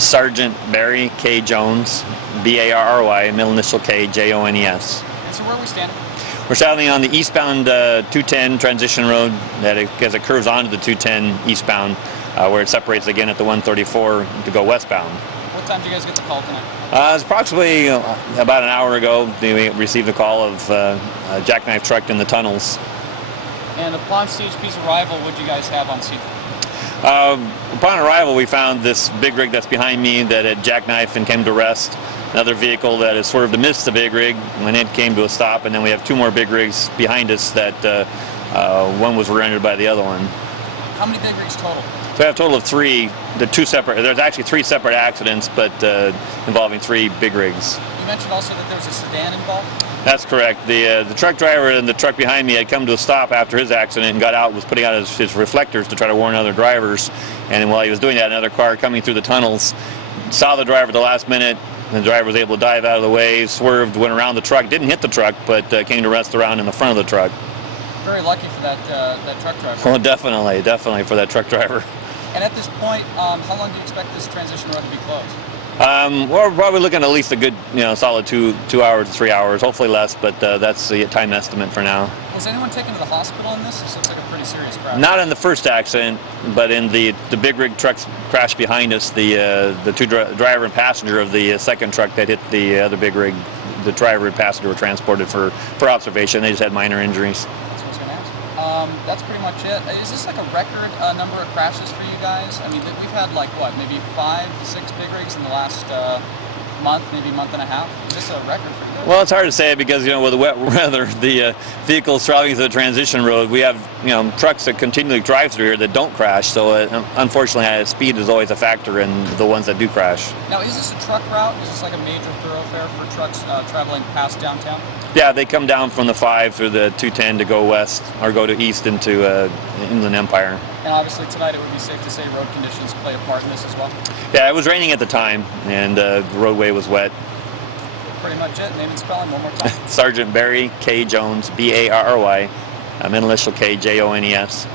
Sergeant Barry K. Jones, B-A-R-R-Y, middle initial K, J-O-N-E-S. And so where are we standing? We're standing on the eastbound 210 transition road as it curves onto the 210 eastbound, where it separates again at the 134 to go westbound. What time did you guys get the call tonight? It's approximately about an hour ago. We received a call of a jackknife truck in the tunnels. And upon CHP's arrival, what did you guys have on scene? Upon arrival, we found this big rig that's behind me that had jackknifed and came to rest. Another vehicle that had swerved to miss the big rig when it came to a stop, and then we have two more big rigs behind us that one was rear-ended by the other one. How many big rigs total? So we have a total of three. There's actually three separate accidents, but involving three big rigs. You mentioned also that there was a sedan involved? That's correct. The truck driver in the truck behind me had come to a stop after his accident and got out, was putting out his reflectors to try to warn other drivers. And while he was doing that, another car coming through the tunnels saw the driver at the last minute. The driver was able to dive out of the way, swerved, went around the truck, didn't hit the truck, but came to rest around in the front of the truck. Very lucky for that truck driver. Well, definitely for that truck driver. And at this point, how long do you expect this transition road to be closed? We're probably looking at least a good, solid 2 hours, 3 hours, hopefully less, but that's the time estimate for now. Was anyone taken to the hospital in this? This looks like a pretty serious crash. Not in the first accident, but in the big rig trucks crashed behind us. The two driver and passenger of the second truck that hit the other big rig, the driver and passenger were transported for observation. They just had minor injuries. That's what I was going to ask. That's pretty much it. Is this like a record number of crashes for you guys? I mean, we've had like what, maybe 5, 6 big rigs in the last month, maybe month and a half. Is this a record for you guys? Well, it's hard to say because with the wet weather, the vehicles traveling to the transition road, we have trucks that continually drive through here that don't crash. So unfortunately, speed is always a factor in the ones that do crash. Now, is this a truck route? Is this like a major thoroughfare for trucks traveling past downtown? Yeah, they come down from the 5 through the 210 to go west or go to east into Inland Empire. And obviously tonight it would be safe to say road conditions play a part in this as well? Yeah, it was raining at the time, and the roadway was wet. Pretty much it. Name and spelling one more time. Sergeant Barry K. Jones, B-A-R-R-Y, middle initial K, J-O-N-E-S.